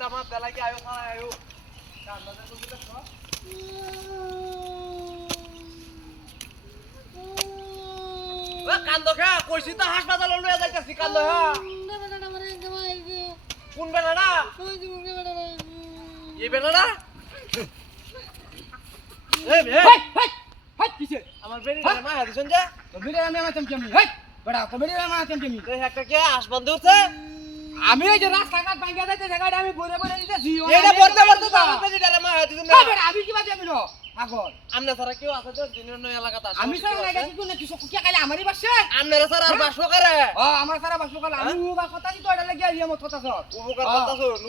ডামা বেলা কি আয়ো খায় আয়ো কান্দা তো বুঝতে পারছ ও কান্দো খা কইছি তো হাসপাতালে লইয়া যাইতাছি কান্দো হ্যাঁ কোন বেলাটা এই বেলাটা এই হাই কিসে আমার বেরিটা মা দিছন যা তো বিড়ে আমি আমার চমচমি হাই বড়া তো বিড়ে আমার চমচমি এই একটা কে আসবান দউছে আমি এই যে রাস্তাঘাট ভাঙিয়া যাইতে জায়গাটা আমি বলে বলে দিতেছি এইটা বলতে বলতে তো আমার বেরিটা মা দিছন না আমি কি বাজে আমি নো আগর আমনে সারা কেউ আছে তো দিনের নয় এলাকাতে আছে আমি সারা লাগা কি কোন কিছু কি কালে আমারই বাসে আমনে সারা আর বাসো করে ও আমার সারা বাসু কালে আমি বা কথা কি তো এটা লাগিয়া ইয়া মত কথা সব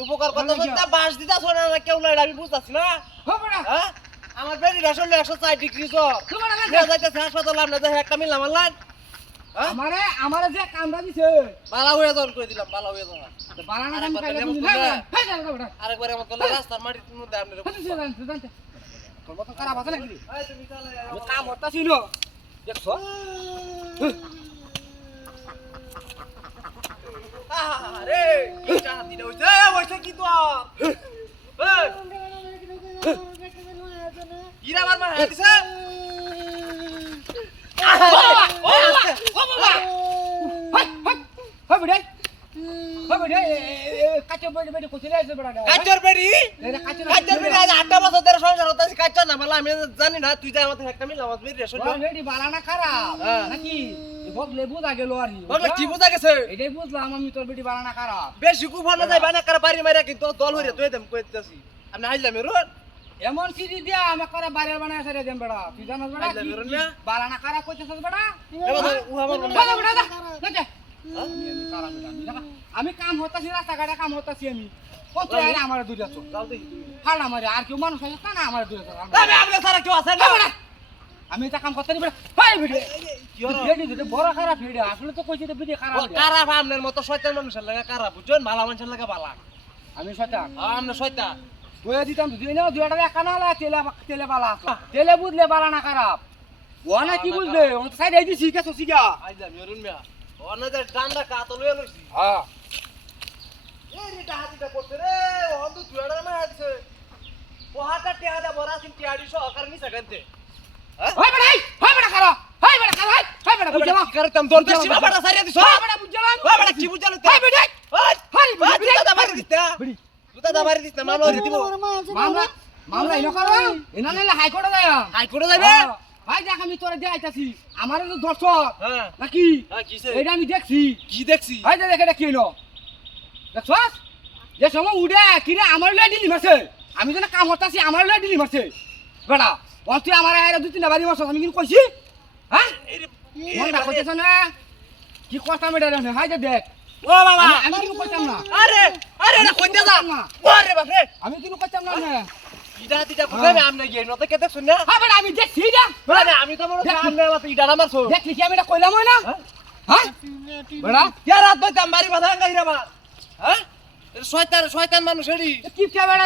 উপকার কথা তা বাস দিতাছ না কেউ লড়া আমি বুঝতাছি না হো বড়া হ্যাঁ আমার বেরিটা শুনলে 104 ডিগ্রি জ্বর তোমার না নিয়ে যাইতেছে হাসপাতালে আমনে দেখে একটা মিল আমার লাইন আমারে যে কামড়া দিছে বালা হয়ে যান কই দিলাম বালা হয়ে যান তো বালানা আমি খাইলে তুমি না হাই যা বড়া আরেকবার আমার কলে রাস্তার মাটির মধ্যে আমনে তোর মত খারাপ আছে নাকি এই তুমি চলে যাও আমি কাম হতা ছিল দেখছো আরে কি চাহ দিলে হইছে হইছে কি তো এই ইরা আমার মা দিছে ও বাবা হাই বড়াই কাচো বড় বড় কোথায় আছে বড়া কাচর বেরি এরা কাচো কাচর বেরি আজ 8 বছর ধরে সংসার হতাছি কাচর না বলা আমি জানি না তুই যা আমাদের একটা মিল আমার বেরি রেশন অলরেডি বালানা খারাপ নাকি বদলে বুঝা গেল আর বগলে কি বুঝা গেছে এটাই বুঝলাম আমি তোর বেটি বালানা খারাপ বেশি কুফানো যাই বানা করে বাড়ি মাইরা কিন্তু দল হইরে তুই দেম কইতাছি আমি আইলাম রোড এমন সিরি দিয়া আমি করে বাইরে বানায় সারে দেন বড়া তুই জানাস বড়া আইলাম রোড না বালানা খারাপ কইছস বড়া এবার ও আমার বড়া বড়া না যা আমি কাম হতাছি রাস্তাঘাটে কাম হতাছি আমি কত আরে আমার দূরে আছো যাও দেখি হাল আমারে আর কেউ মানুষ আছে তা না আমার দূরে আছো আমি আপনি সারা কেউ আছে না আমি এটা কাম করতে বড়া হাই ভিডিও কি হলো ভিডিও দিতে বড় খারাপ ভিডিও আসলে তো কইছি তো ভিডিও খারাপ কারা আপনার মতো শয়তান মানুষের লাগা কারা বুঝছেন ভালো মানুষের লাগা ভালো আমি শয়তান আপনি শয়তান বইয়া দিতাম দুই না দুইটা একা না লাগে তেলে বালা আসলা তেলে বুঝলে বালা না খারাপ ও না কি বুঝবে ও তো সাইড এই দিছি কেসো সিগা আইলাম রুন মিয়া অনদের ডান্ডা কাতো লইয়া লইছি হ্যাঁ এই রে হাতিটা করতে রে অন্ধু দুয়াড়া মা আছে ও হাতা টিয়াদা বড়া সিন টিয়াড়ি সহকার নি সকান্তে হয় বড়া খারাপ হয় বড়া খারাপ হয় বড়া বুঝলা কি করতাম তোর তো সীমা বড়া সারিয়া দিছ হয় বড়া বুঝলা হয় বড়া কি বুঝালো হয় বড়া হয় তুই দাদা মারি দিতা তুই দাদা মারি দিতা মামলা হইরে দিব মামলা ইনো করো ইনা নাইলে হাইকোর্টে যায় হাইকোর্টে যাবে ভাই দেখ আমি তোরে দেখাইতাছি আমারে তো দর্শক হ্যাঁ নাকি হ্যাঁ কিসে এটা আমি দেখছি কি দেখছি ভাই দেখ এটা কি হলো দেখছস যে সময় উড়ে কিরে আমার লয়ে দিলি মারছে আমি যেন কাম হতাছি আমার লয়ে দিলি মারছে বেটা ও তুই আমার আইরা দুই তিনটা বাড়ি মারছ আমি কিন্তু কইছি হ্যাঁ মন না কইতেছ না কি কথা মেডা রে হাই দেখ ও বাবা আমি কিন্তু কইতাম না আরে আরে এটা কইতে যা ওরে বাপ রে আমি কিন্তু কইতাম না না ইডা দিটা কোথায় আমনে গিয়ে নতে কেতে শুন না হ্যাঁ বেটা আমি দেখছি এটা বলে আমি তো মনে সামনে আমার ইডা মারছো দেখলি কি আমি এটা কইলাম না হ্যাঁ বেটা কে রাত বইতাম বাড়ি বাধা গাইরা বা হ্যাঁ শয়তান শয়তান মানুষ এডি কি কে বেটা